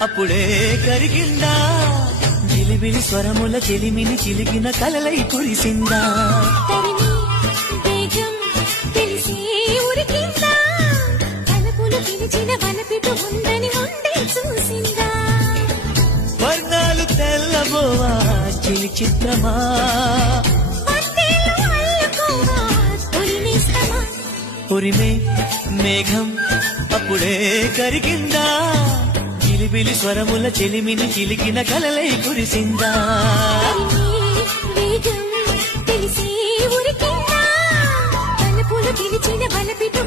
అప్పుడే కరిగిందా జిలిబిలి స్వరముల చెలిమిని చిలికిన కలలై కురిసిందా తెలిసి ఉరికిందా తలపులు పిలిచిన వలపిటు ఉందని ఉండే చూసిందా వర్ణాలు తెల్లబోవా చిలి చిత్రమా ఉరిమే మేఘం అప్పుడే కరిగిందా జిలిబిలి స్వరముల చెలిమిని చిలికిన కలలై కురిసిందా తెలిసి ఉరికిందా తలపులు పిలిచిన బలపిటు